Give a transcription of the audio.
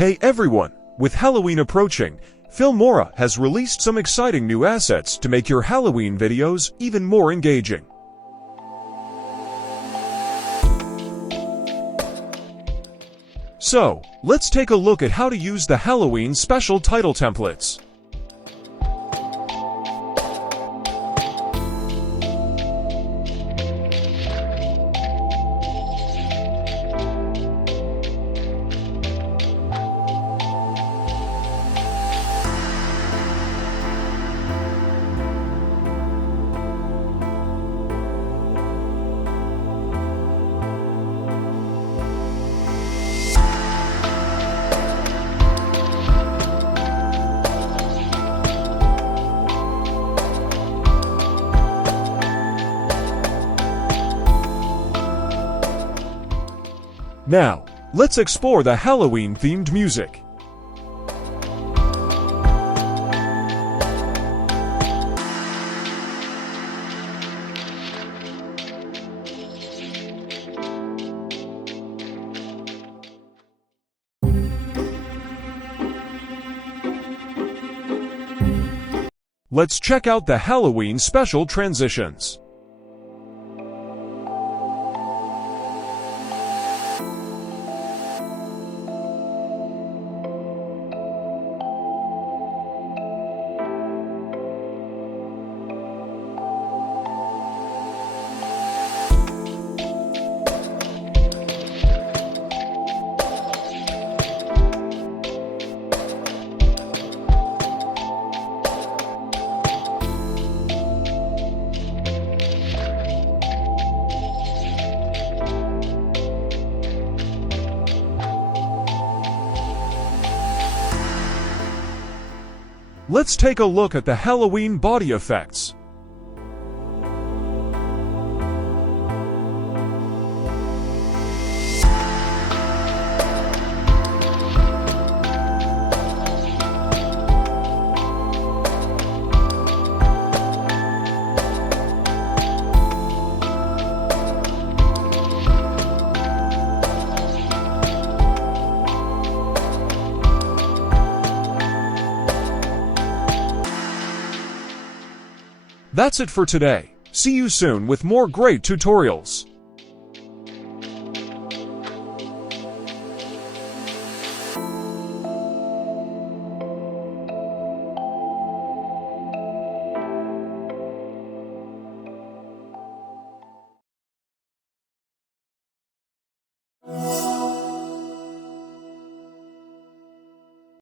Hey everyone! With Halloween approaching, Filmora has released some exciting new assets to make your Halloween videos even more engaging. So, let's take a look at how to use the Halloween special title templates. Now, let's explore the Halloween-themed music. Let's check out the Halloween special transitions. Let's take a look at the Halloween body effects. That's it for today. See you soon with more great tutorials.